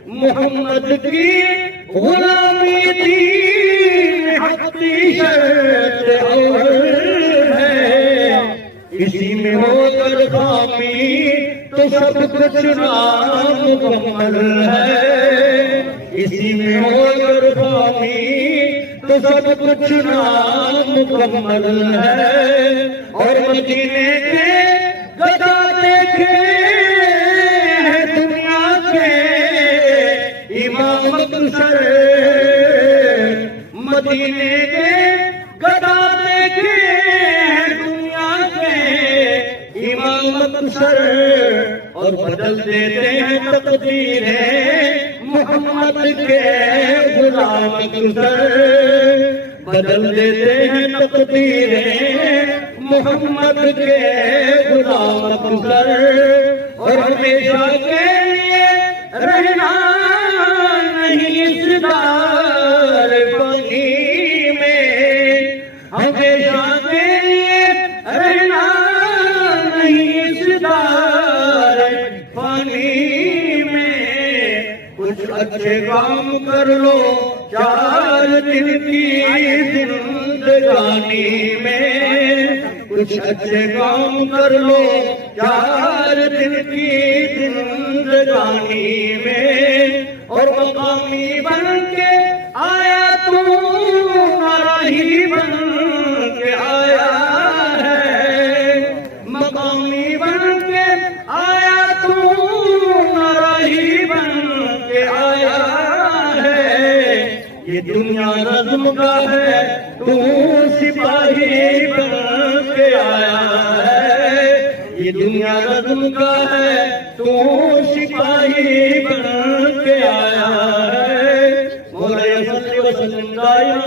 मोहम्मद की गुलामी दीन हक की शर्त अव्वल है। इसी में होकर खामी तो सब कुछ नामुकम्मल है। इसी में होकर खामी तो सब कुछ नामुकम्मल है। और मदीने के गदा देखे हैं दुनिया के इमामत सर। मदीने के गदा देखे हैं दुनिया के इमामत सर। और बदल देते हैं तकदीरें मोहम्मद के गुलाम सर। बदल देते हैं तकदीरें मोहम्मद के गुलाम सर। और हमेशा के लिए रहना नहीं इस दार फनी में। हमेशा के लिए रहना नहीं इस दार फनी में। कुछ अच्छे काम कर लो 4 दिन की जिंदगानी में। कुछ अच्छे काम कर लो 4 दिन की जिंदगानी में। और मकामी बन के आया तू मराही बन के आया है। मकामी बन के आया तू मराही बन के आया है। ये दुनिया रज़्म का है तू सिपाही बन के आया है। ये दुनिया रज़्म का है तू सिपाही बन के आया है। मौला सल्लल्लाहु अलैहि वसल्लम।